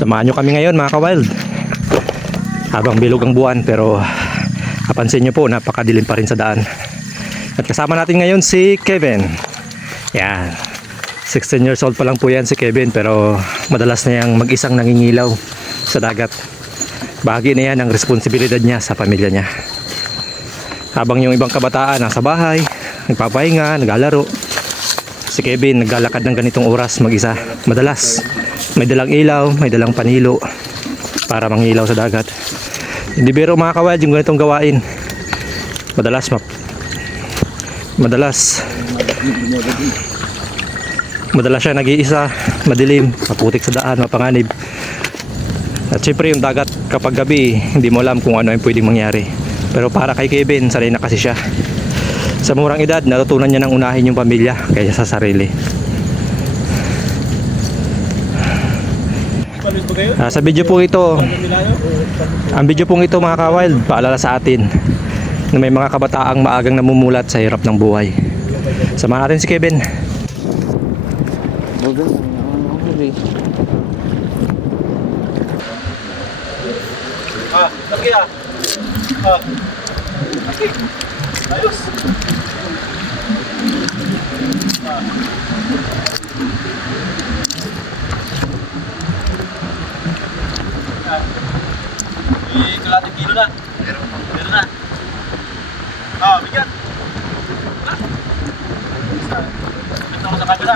Samahan nyo kami ngayon mga ka-wild. Habang bilog ang buwan, pero napansin nyo po, napakadilim pa rin sa daan. At kasama natin ngayon si Kevin. Yan, 16 years old pa lang po yan si Kevin, pero madalas na yang mag-isang nangingilaw sa dagat. Bahagi na yan ang responsibilidad niya sa pamilya niya. Habang yung ibang kabataan nasa bahay, nagpapahinga, naglalaro, si Kevin naglalakad ng ganitong oras mag-isa. Madalas may dalang ilaw, may dalang panilo para mangilaw sa dagat. Hindi biro mga ka-wild yung ganitong gawain. Madalas siya nag-iisa, madilim, maputik sa daan, mapanganib. At syempre yung dagat kapag gabi, hindi mo alam kung ano yung pwedeng mangyari. Pero para kay Kevin, sanay na kasi siya. Sa murang edad, natutunan niya nang unahin yung pamilya kaysa sa sarili. Sa video po ito, ang video pong ito mga ka-wild, paalala sa atin na may mga kabataang maagang namumulat sa hirap ng buhay. Samahan natin si Kevin. Lagi ah. Lagi. Ayos. Kalating kilo na. Meron na. Bigyan. Ito ko sa kabila.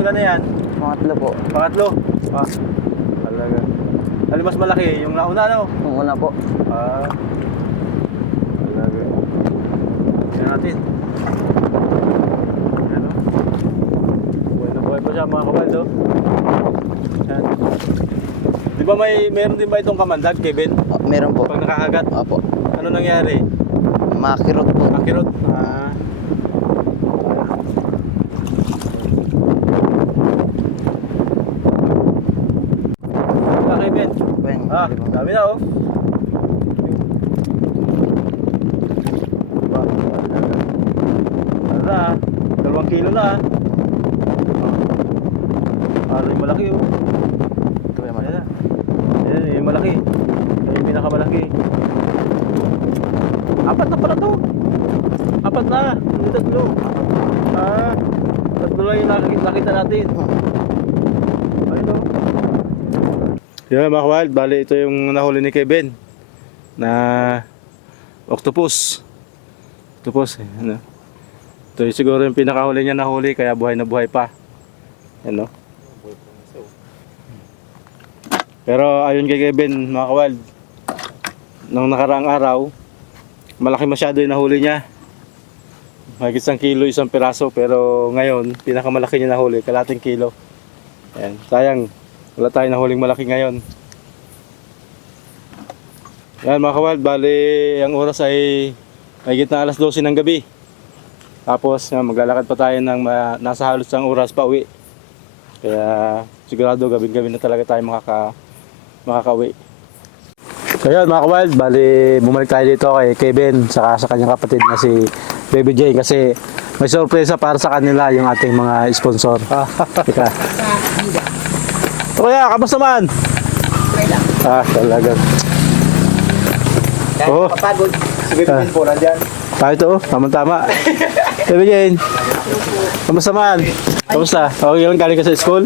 Ilan na yan? Pangatlo po. Pangatlo? Talaga. Ano mas malaki? Yung nauna, no? Yung una po. Talaga. Tignan natin. Ano? Buhay na buhay pa siya mga kabaldo. Yan. Di ba meron din ba itong kamandag, Kevin? Meron po. Pag nakakagat? Opo. Ano nangyari? Makirot po. Makirot? Dami na oh. Ano na, 2 kilo na. Yung malaki oh. Ito yung malaki. Ayan, yung malaki. Ayan yung pinakamalaki. 4 na pala to. 4 na. Hindi 3. 3 lang yung nakita natin. Ayun oh. Yan mga ka-wild, bali ito yung nahuli ni Kevin na octopus. Ano? Ito yung siguro yung pinakahuli niya nahuli kaya buhay na buhay pa. Ano? Pero ayun kay Kevin mga ka-wild, nung nakaraang araw, malaki masyado yung nahuli niya. Mahigit 1 kilo, 1 piraso, pero ngayon pinakamalaki niya nahuli, kalating kilo. Ayan, sayang. Wala tayo nahuling malaki ngayon. Yan mga ka-wild, bali ang oras ay mahigit na 12:00 ng gabi. Tapos maglalakad pa tayo ng nasa halos ng oras pa uwi. Kaya sigurado gabi-gabi na talaga tayo makakauwi. Kaya mga ka-wild, bali bumalik tayo dito kay Kevin saka sa kanyang kapatid na si Baby J kasi may sorpresa para sa kanila yung ating mga sponsor. Teka. Kuya, kamusta man? Okay lang. Talaga. Oo. Papagod. Sige din po, nandyan. Tayo ito, tama-tama. Baby Jane, kamusta man? Kamusta? Okay lang, galing ka sa school?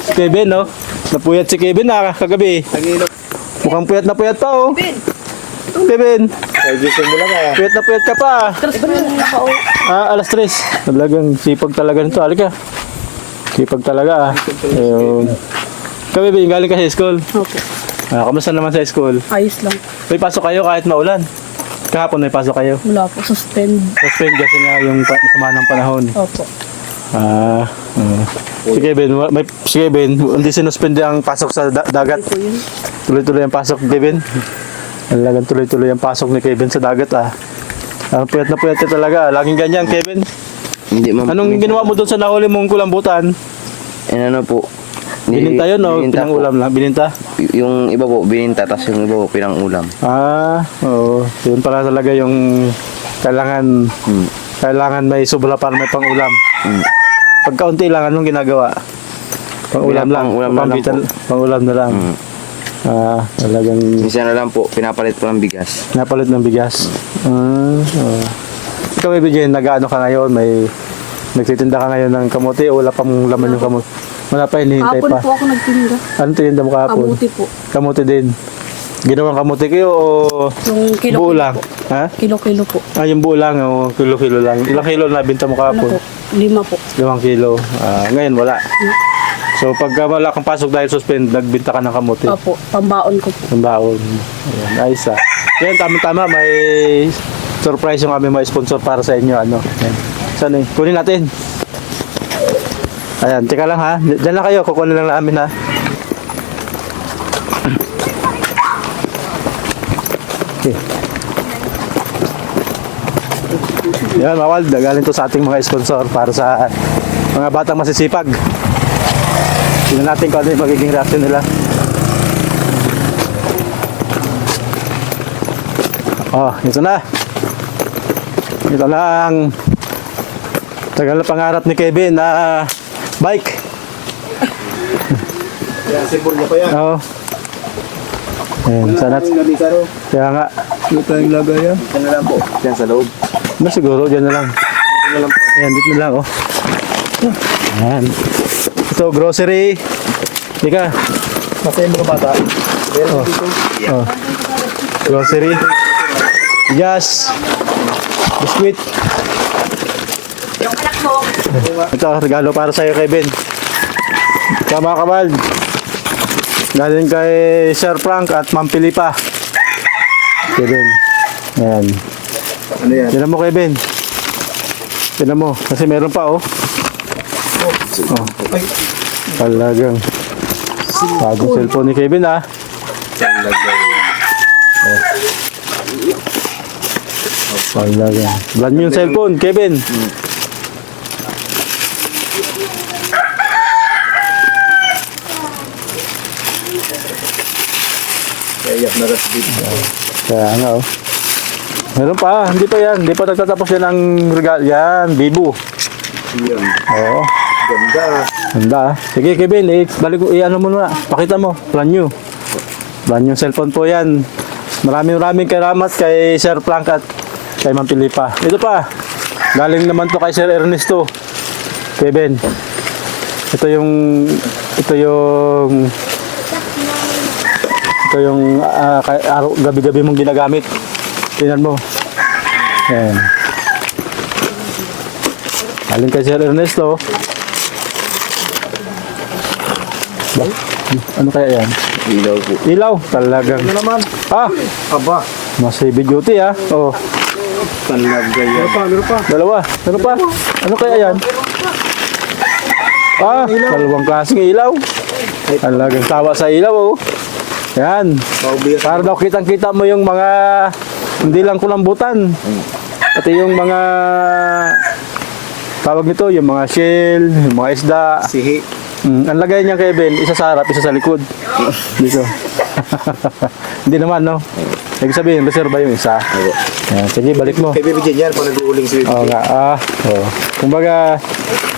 Si Kevin, no? Napuyat si Kevin kagabi. Mukhang puyat na puyat pa, oh. Kevin. Gising mo lang eh. Puyat na puyat ka pa. Alas 3. Talagang sipag talaga nito. Halika. Sipag talaga ah. Ayun. Ikaw, baby, galing ka sa school. Opo. Kamusta naman sa school? Ayos lang. May pasok kayo kahit maulan. Kahapon may pasok kayo. Wala po. Suspend. Suspend kasi nga yung masama ng panahon. Opo. Si Kevin, hindi sinuspende ang pasok sa dagat. Ito yun. Tuloy-tuloy ang pasok, Kevin. Talagang tuloy-tuloy ang pasok ni Kevin sa dagat ah. Puyat na puyat ka talaga. Laging ganyan, Kevin. Hindi man. Anong ginawa mo doon sa nahuli mong kulambutan? Ano po? Bininta yun o Bininta po. pinangulam lang? Bininta? Yung iba po, bininta, tapos yung iba po, pinangulam. Oo. Yun pala talaga yung kailangan, kailangan may sobra para may pangulam. Pagkaunti lang, anong ginagawa? Pangulam lang. Pangulam na lang Pambitan- Pangulam na lang. Talagang Minsan na lang po, pinapalit po ng bigas. napalit ng bigas. Oo. Ikaw, Ibigin, nag-ano ka ngayon? Nagtitinda ka ngayon ng kamote o wala pang laman yung kamote? Wala pa, hinihintay Kapon pa. po ako nagtinda. Ano tinda mo kahapon? Kabuti po. Kamote din. Ginawang kamote kayo o Yung buo kilo-kilo lang? po. Ha? Kilo-kilo po. Yung buo lang, o kilo-kilo lang. Ilang kilo na binta mo Ano kahapon? po? 5 po. 5 kilo. Ngayon wala. So pagka wala kang pasok dahil suspend, nagbinta ka ng kamote. Opo. Pambaon ko po. Ang baon. Ayan, ayos ah. Yan, tama-tama. May surprise yung kami may sponsor para sa inyo. Ano? Yan. Saan eh? Kunin natin. Ayan, teka lang ha. Diyan lang kayo. Kukunin lang namin ha. Okay. Yan, Mawal. Galing to sa ating mga sponsor para sa mga batang masisipag. Tingnan natin kung ano yung magiging reaction nila. Oh, ito na. Ito na ang tagal na pangarap ni Kevin na bike. Kaya simbol niya pa yan. Oo. Ayan, sana. Kaya nga. Ito tayong lagay yan. Ito na lang po. Yan sa loob. Na siguro, dyan na lang. Ito na lang po. Ayan, dito na lang, oh. Ayan. Ito, grocery. Ika. Masaya yung mga bata. Meron Oh. dito. Oh. Grocery. Gas. Biscuit. Ito, regalo para sa'yo, Kevin. Ito, mga kabald. Galing kay Sir Frank at Ma'am Pilipa. Kevin. Ayan. Ano yan? Tinan mo, Kevin. Tinan mo. Kasi meron pa, oh. Oh. Talagang. Bagong cellphone ni Kevin, ah. Oh. Talagang. Brand new cellphone, Kevin. Kayak na ras dito. Kaya nga, oh. Meron pa, hindi pa yan. Hindi pa nagtatapos yan ang regalo. Yan, Bibu. Yan. Oo. Ganda. Handa. Sige, Kevin, balik mo, ano mo na. Pakita mo, brand new. Brand new cellphone po yan. Maraming karamat kay Sir Frank at kay Ma'am Pilipa. Ito pa, galing naman to kay Sir Ernesto. Kevin. Ito yung gabi-gabi mong ginagamit. Tingnan mo. Ayan. Galing kay Sir Ernesto. Ba? Ano kaya yan? Ilaw po. Ilaw, talagang. Ano naman? Aba. Mas heavy duty ah. Oh, Talaga yan. Meron pa. dalawa. Ano pa? Ano kaya yan? Dalawang klaseng ilaw. Talagang tawa sa ilaw oh. Yan. Maubiyas. Para daw kitang-kita mo yung mga hindi lang kulambutan. Pati yung mga tawag nito, yung mga shell, yung mga isda. Sihi. Ang lagay niya, Kevin, isa sa harap, isa sa likod. Dito. Hindi naman, no? Ibig sabihin, reserva yung isa. Yan, sige, balik mo. Kay Baby Jen yan, pag nag-uuling si Baby Oo Jen. nga, oo.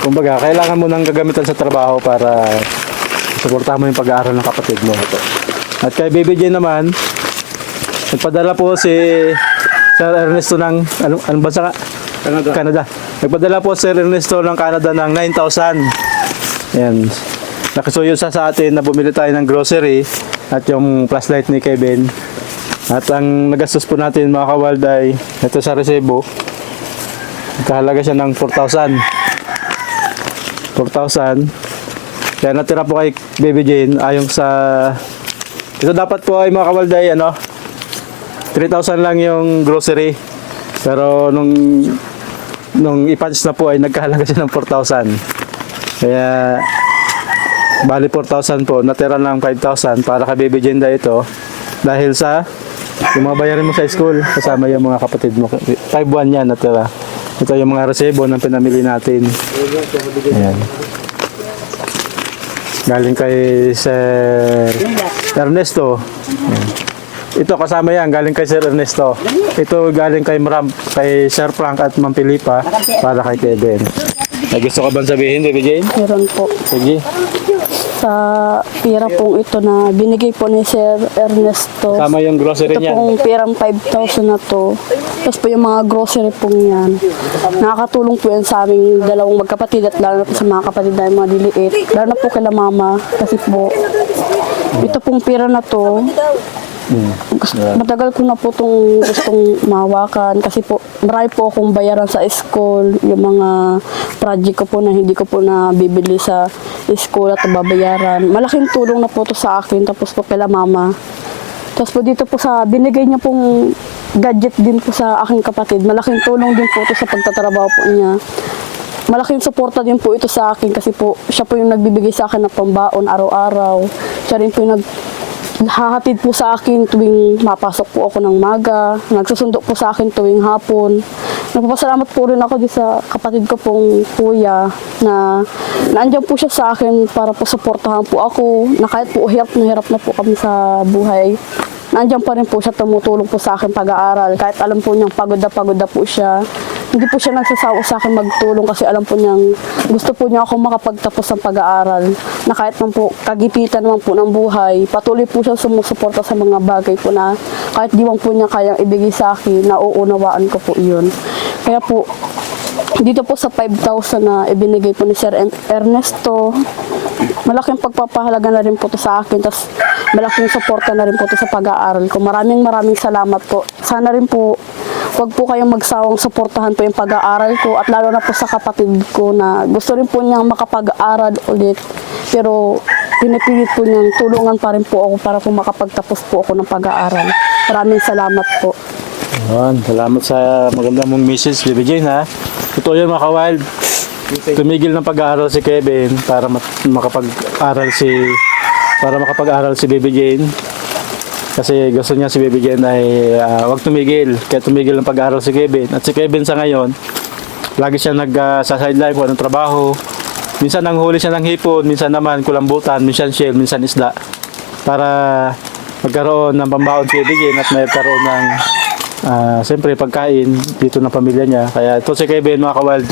Kumbaga, kailangan mo nang gagamitan sa trabaho para suportahan mo yung pag-aaral ng kapatid mo. At kay Baby Jen naman, nagpadala po si Sir Ernesto ng, anong bansa ka? Canada. Nagpadala po si Sir Ernesto ng Canada ng 9,000. Yan. Nakisuyo sa atin na bumili tayo ng grocery at yung flashlight ni Kevin. At ang nagastos po natin mga kawald ay ito sa resebo. Kahalaga siya ng 4,000. 4,000. Kaya natira po kay Baby Jane ayong sa... Ito dapat po ay mga kawalday, 3,000 lang yung grocery. Pero nung i-punch na po ay nagkahalaga siya ng 4,000. Kaya bali 4,000 po, natira lang 5,000 para kay Baby Jane ito. Dahil sa yung mga bayarin mo sa school, kasama yung mga kapatid mo. 5,100 yan natira. Ito yung mga resebo ng pinamili natin. Ayan. Galing kay Sir Ernesto. Ayan. Ito kasama yan, galing kay Sir Ernesto. Ito galing kay kay Sir Frank at Ma'am Pilipa para kay Kevin. May gusto ka bang sabihin, Baby Jane? Meron po. Sige. Sa pira pong ito na binigay po ni Sir Ernesto. Kasama yung grocery Ito niyan. pong pirang 5,000 na to. Tapos po yung mga grocery pong yan. Nakakatulong po yan sa aming dalawang magkapatid at lalo na po sa mga kapatid na mga diliit. Lalo na po kila mama. Kasi po, ito pong pira na to, matagal ko na po itong gustong mahawakan kasi po marami po akong bayaran sa school, yung mga project ko po na hindi ko po nabibili sa school at babayaran. Malaking tulong na po to sa akin, tapos po kila mama. Tapos po dito po sa binigay niya pong gadget din po sa aking kapatid, malaking tulong din po to sa pagtatrabaho po niya. Malaking suporta din po ito sa akin kasi po siya po yung nagbibigay sa akin ng pambaon araw-araw. Siya rin po yung hahatid po sa akin tuwing mapasok po ako ng maga, nagsusundo po sa akin tuwing hapon. Nagpapasalamat po rin ako sa kapatid ko pong kuya na nandiyan po siya sa akin para po suportahan po ako na kahit po hirap na po kami sa buhay. Nandiyan pa rin po siya, tumutulong po sa akin pag-aaral. Kahit alam po niyang pagod na po siya. Hindi po siya nagsasawa sa akin magtulong kasi alam po niyang gusto po niya ako makapagtapos ng pag-aaral. Na kahit naman po kagipitan naman po ng buhay, patuloy po siya sumusuporta sa mga bagay po na kahit di man po niya kayang ibigay sa akin, nauunawaan ko po iyon. Kaya po, dito po sa 5,000 na ibinigay po ni Sir Ernesto, malaking pagpapahalaga na rin po to sa akin. Tapos malaking suporta na rin po to sa pag-aaral ko. Maraming salamat po. Sana rin po, huwag po kayong magsawang suportahan po yung pag-aaral ko at lalo na po sa kapatid ko na gusto rin po niyang makapag-aral ulit. Pero pinipilit po niyang tulungan pa rin po ako para po makapagtapos po ako ng pag-aaral. Maraming salamat po. Ayan, salamat sa maganda mong message, Baby Jane, ha. Totoo yun, mga ka-wild. Tumigil ng pag-aaral si Kevin para makapag-aral si Baby Jane. Kasi gusto niya si Baby Jane ay wag tumigil. Kaya tumigil ng pag-aaral si Kevin. At si Kevin sa ngayon, lagi siya sa sideline po ng trabaho. Minsan nanghuli siya ng hipon, minsan naman kulambutan, minsan shell, minsan isda. Para magkaroon ng pambaon si Baby Jane at magkaroon ng siyempre pagkain dito ng pamilya niya. Kaya ito si Kevin, mga ka-wild.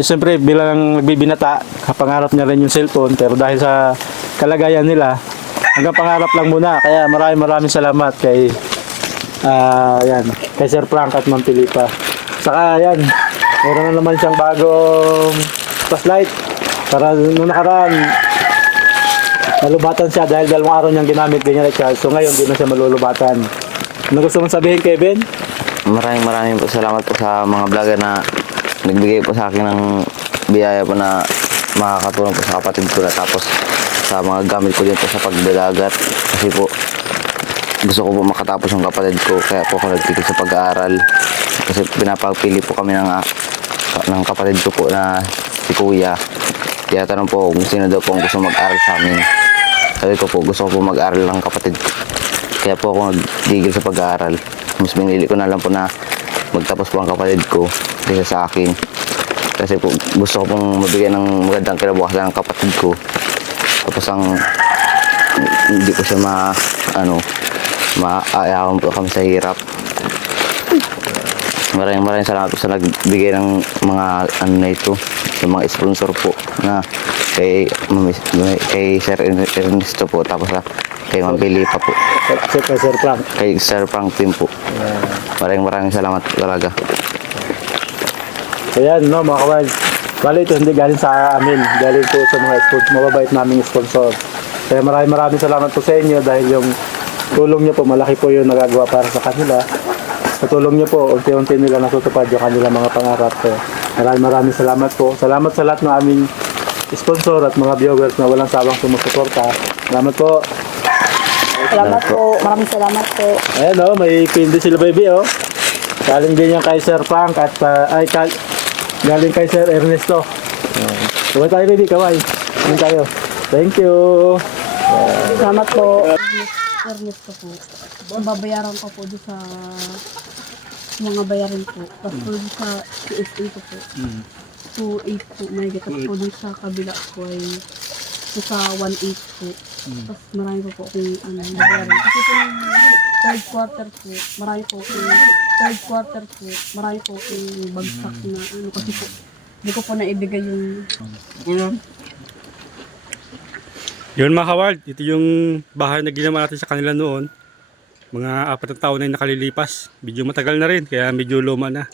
Siyempre bilang nagbibinata, pangarap niya rin yung cellphone. Pero dahil sa kalagayan nila, hanggang pangarap lang muna. Kaya maraming salamat kay kay Sir Frank at Ma'am Pilipa. Saka yan, meron na naman siyang bagong flashlight. Para nung nakaraan, nalubatan siya dahil 2 araw niyang ginamit ganyan recharge. So ngayon, di na siya malulubatan. Ano gusto mong sabihin, Kevin? Maraming po salamat po sa mga vlogger na nagbigay po sa akin ng biyaya po na makakatulong po sa kapatid ko na tapos sa mga gamit ko din po sa pagdadagat kasi po gusto ko po makatapos yung kapatid ko kaya po ako nagtigil sa pag-aaral kasi pinapagpili po kami ng kapatid ko po na si Kuya. Kaya tanong po kung sino daw po ang gusto mag-aral sa amin. Sabi ko po gusto ko po mag-aral ng kapatid ko. Kaya po ako nagtigil sa pag-aaral. Mas pinili ko na lang po na magtapos po ang kapatid ko kaysa sa akin. Kasi po gusto ko pong mabigyan ng magandang kinabukasan ng kapatid ko. Tapos hindi ko siya maaayawan po kami sa hirap. Maraming salamat po sa nagbigay ng mga na ito, yung mga sponsor po na kay Sir Ernesto po, tapos kay Ma'am Pilipa po. Kay Sir Frank. Kay Sir Frank din po. Maraming salamat talaga. Ayan, no, mga kawan. Bali, ito hindi galing sa amin. Galing po sa mga mababait naming sponsor. Kaya maraming salamat po sa inyo dahil yung tulong niyo po, malaki po yung nagagawa para sa kanila. Sa tulong niyo po, unti-unti nila natutupad yung kanila mga pangarap. Kaya maraming salamat po. Salamat sa lahat ng aming sponsor at mga viewers na walang sawang sumusuporta. Salamat po. Salamat po. Maraming salamat po. Ayan oh, may pin din sila baby oh. Galing din yan kay Sir Frank at galing kay Sir Ernesto. Kaway tayo baby, kaway. Kaway tayo. Thank you. Salamat po. Ernesto po. Babayaran ko po doon sa mga bayarin po. Tapos po doon sa PSA ko po. 2.8 po. May gatas po doon sa kabila po ay sa 1.8 po. Tapos marami po akong bayaran. Kasi po yung third quarter po, marami po akong bagsak na kasi po. Hindi ko po naibigay yung Yun mga kaward, ito yung bahay na ginawa natin sa kanila noon. Mga 4 na taon na yung nakalilipas. Medyo matagal na rin, kaya medyo luma na.